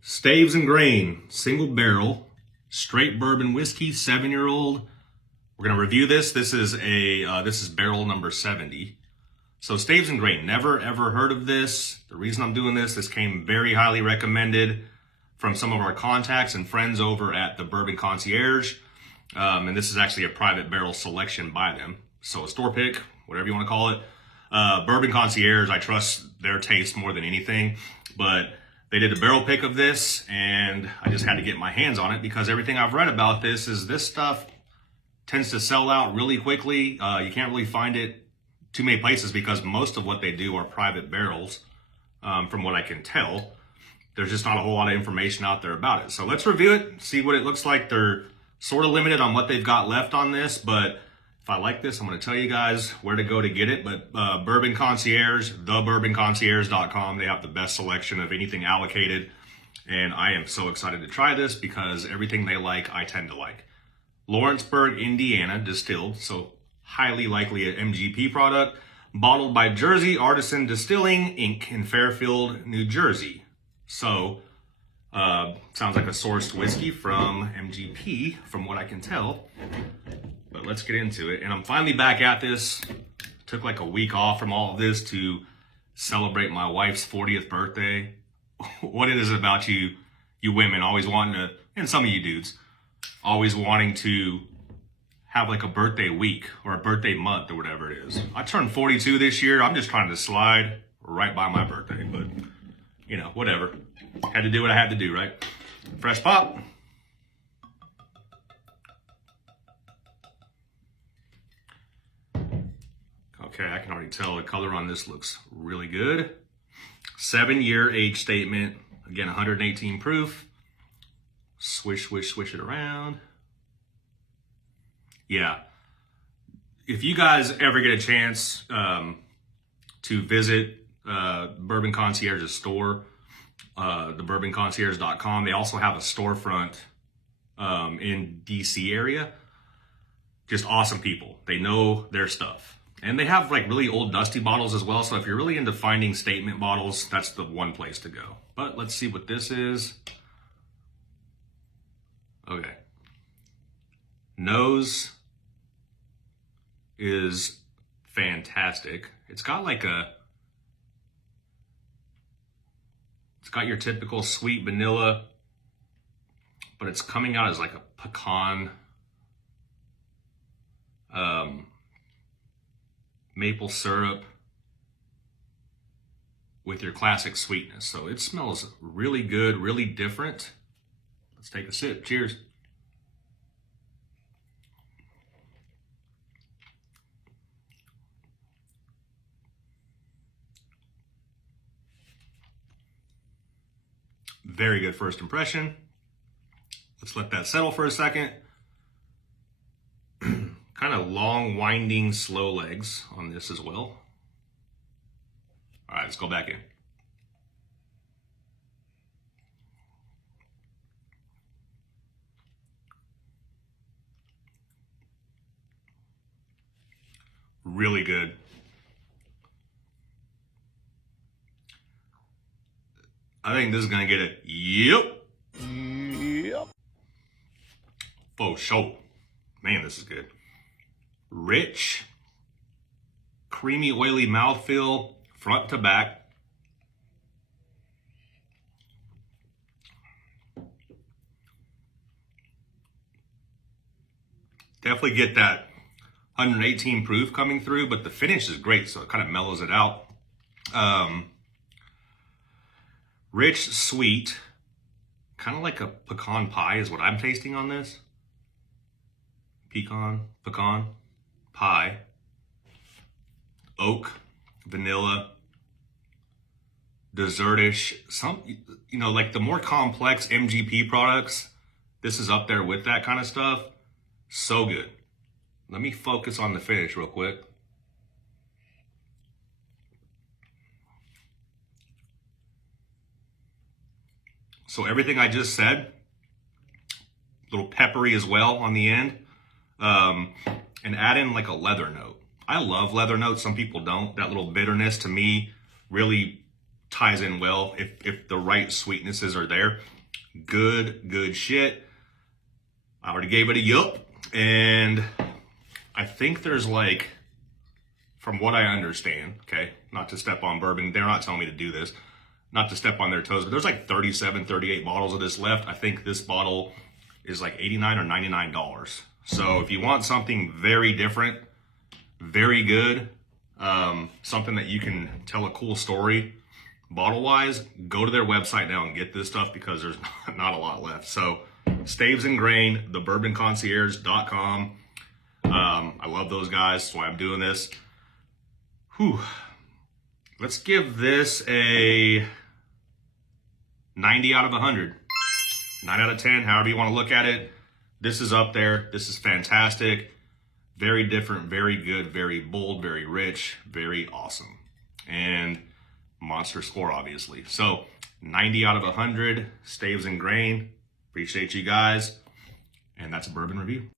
Staves Grain Single Barrel Straight Bourbon Whiskey, 7-year-old. We're gonna review this. This is barrel number 70. So Staves Grain, never ever heard of this. The reason I'm doing this came very highly recommended from some of our contacts and friends over at the Bourbon Concierge. And this is actually a private barrel selection by them. So a store pick, whatever you want to call it. Bourbon Concierge, I trust their taste more than anything. But they did a barrel pick of this, and I just had to get my hands on it because everything I've read about this is this stuff tends to sell out really quickly. You can't really find it too many places because most of what they do are private barrels, from what I can tell. There's just not a whole lot of information out there about it. So let's review it, see what it looks like. They're sort of limited on what they've got left on this, but if I like this, I'm going to tell you guys where to go to get it. But Bourbon Concierge, thebourbonconcierge.com, they have the best selection of anything allocated. And I am so excited to try this because everything they like, I tend to like. Lawrenceburg, Indiana, distilled, so highly likely an MGP product. Bottled by Jersey Artisan Distilling, Inc. in Fairfield, New Jersey. So, sounds like a sourced whiskey from MGP, from what I can tell. But let's get into it. And I'm finally back at this. Took like a week off from all of this to celebrate my wife's 40th birthday. What it is about you women always wanting to, and some of you dudes, always wanting to have like a birthday week or a birthday month or whatever it is. I turned 42 this year. I'm just trying to slide right by my birthday, but you know, whatever. Had to do what I had to do, right? Fresh pop. Okay, I can already tell the color on this looks really good. 7-year age statement. Again, 118 proof. Swish, swish, swish it around. Yeah. If you guys ever get a chance to visit Bourbon Concierge's store, thebourbonconcierge.com, they also have a storefront in DC area. Just awesome people. They know their stuff. And they have like really old dusty bottles as well. So if you're really into finding statement bottles, that's the one place to go. But let's see what this is. Okay. Nose is fantastic. It's got your typical sweet vanilla, but it's coming out as like a pecan, maple syrup with your classic sweetness. So it smells really good, really different. Let's take a sip. Cheers. Very good first impression. Let's let that settle for a second. Kind of long, winding, slow legs on this as well. All right, let's go back in. Really good. I think this is gonna get it. Yep. For sure. Man, this is good. Rich, creamy, oily mouthfeel, front to back. Definitely get that 118 proof coming through, but the finish is great, so it kind of mellows it out. Rich, sweet, kind of like a pecan pie is what I'm tasting on this. Pecan pie, oak, vanilla, dessertish. Some, you know, like the more complex MGP products, this is up there with that kind of stuff. So good. Let me focus on the finish real quick. So everything I just said, a little peppery as well on the end, and add in like a leather note. I love leather notes. Some people don't. That little bitterness to me really ties in well if the right sweetnesses are there. Good shit. I already gave it a yup, and I think there's like, from what I understand, okay, not to step on bourbon, they're not telling me to do this, not to step on their toes, but there's like 37, 38 bottles of this left. I think this bottle is like $89 or $99. So if you want something very different, very good, something that you can tell a cool story bottle-wise, go to their website now and get this stuff, because there's not a lot left. So Staves and Grain, thebourbonconcierge.com. I love those guys. That's why I'm doing this. Whew. Let's give this a 90 out of 100. 9 out of 10, however you want to look at it. This is up there. This is fantastic. Very different, very good, very bold, very rich, very awesome. And monster score, obviously. So 90 out of 100, Staves and Grain. Appreciate you guys. And that's a bourbon review.